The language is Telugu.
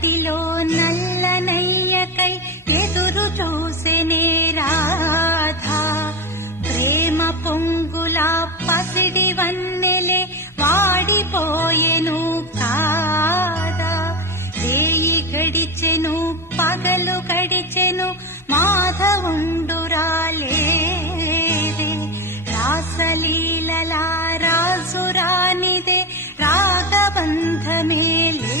మదిలో నల్లనయ్యకై ఎదురు చూసెనే రాధా. ప్రేమ పొంగులా పసిడి వన్నెలే వాడిపోయెను కాదా. రేయి గడిచెను పగలు గడిచెను మాధవుండురాలేదే. రాసలీలలా రాజురానిదే రాగబంధమే లే.